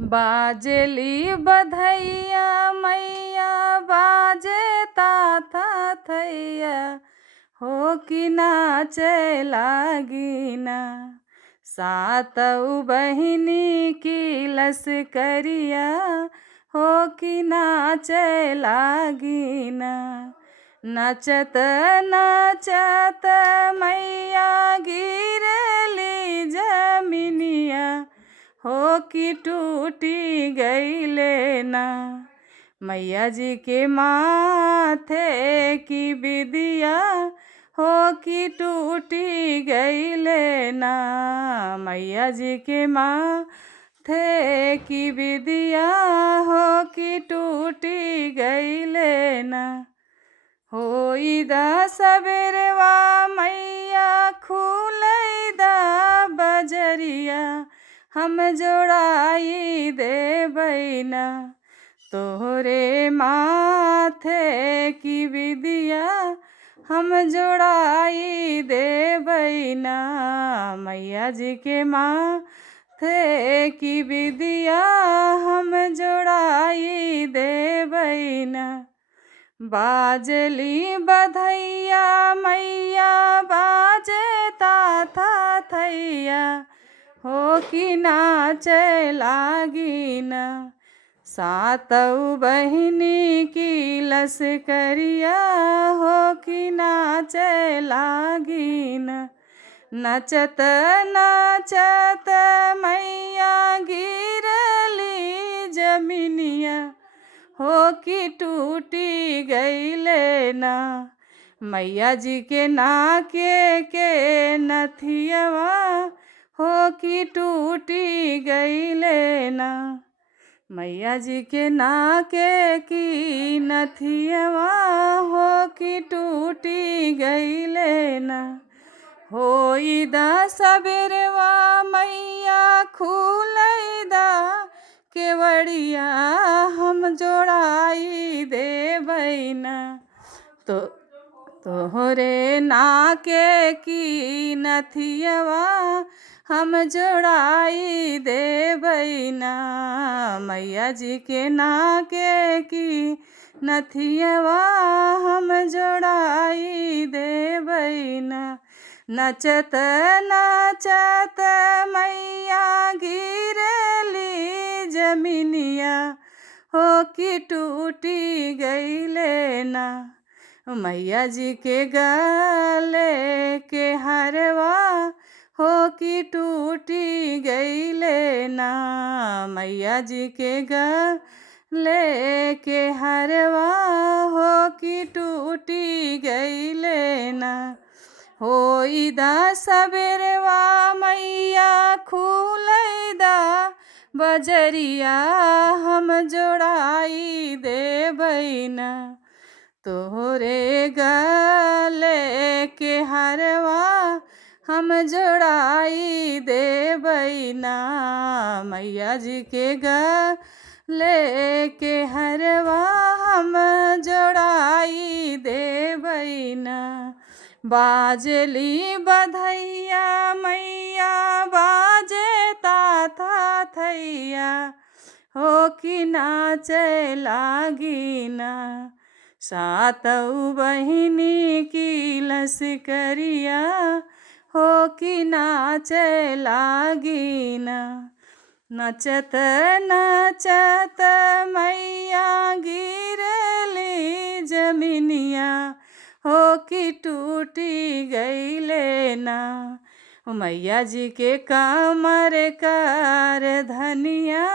बाजेली बधैया मैया बाजे ताता थैया हो कि नाचे लागिना। सातऊ बहिनी की लसकरिया हो कि नाचे लागिना। नचत नचत मैया गिरली जमिनिया हो कि टूटी गईले ना। मैया जी के माथे की बिदिया हो कि टूटी गईले ना। मैया जी के माथे की बिदिया हो कि टूटी गईले ना। होई दा सबेरवा मैया खुलैदा बजरिया हम जोड़ाई देबैना। तोहरे माथे की बिदिया हम जोड़ाई देबैना। मैया जी के माथे की बिदिया हम जोड़ाई देबैना। बाजली बधैया मैया बाजे ताता थैया हो कि नाचे लागिना। सातऊ बहिनी की लसकरिया हो कि नाचे लागिना। नचत नचत मैया गिरली जमिनिया हो कि टूटी गईले ना। मैया जी के नाके के नथियवा हो कि टूटी गईले ना। मैया जी के नाके की नथियवा हो कि टूटी गईले ना। होई दा सबेरवा मैया खुलैदा केवड़िया हम जोड़ाई देबैना। तो तोहरे नाके की नथियवा हम जोड़ाई देबैना। मैया जी के नाके की नथियवा हम जोड़ाई देबैना। नचत नचत मैया गिरली जमिनिया हो कि टूटी गईले ना। मैया जी के गले के हरवा हो कि टूटी गईले ना। मैया जी के गले के हरवा हो कि टूटी गईले ना। होई दा सबेरवा मैया खुलैदा बजरिया हम जोड़ाई देबैना। तोहरे गले के हरवा हम जोड़ाई देबैना। मैया जी के गले के हरवा हम जोड़ाई देबैना। बाजली बधैया मैया बाजे ताता थैया हो कि नाचे लागिना। सातऊ बहिनी की लसकरिया हो कि नाचे लागिना। नचत नचत मैया गिरली जमिनिया हो कि टूटी गईले ना। मैया जी के कमर कर धनिया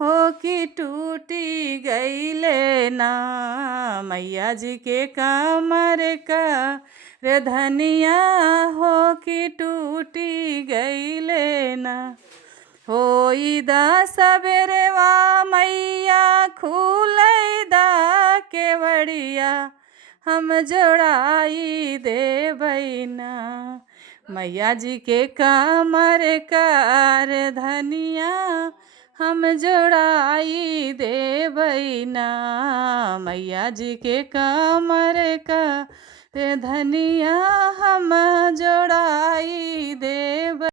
हो कि टूटी गईले ना। मैया जी के कमर कर धनिया हो कि टूटी गईले ना। होई दा सबेरवा मैया खुलैदा केवड़िया हम जोड़ाई देबैना। मैया जी के कमर कर धनिया हम जोड़ाई देबैना। मैया जी के कमर कर धनिया हम जोड़ाई देब।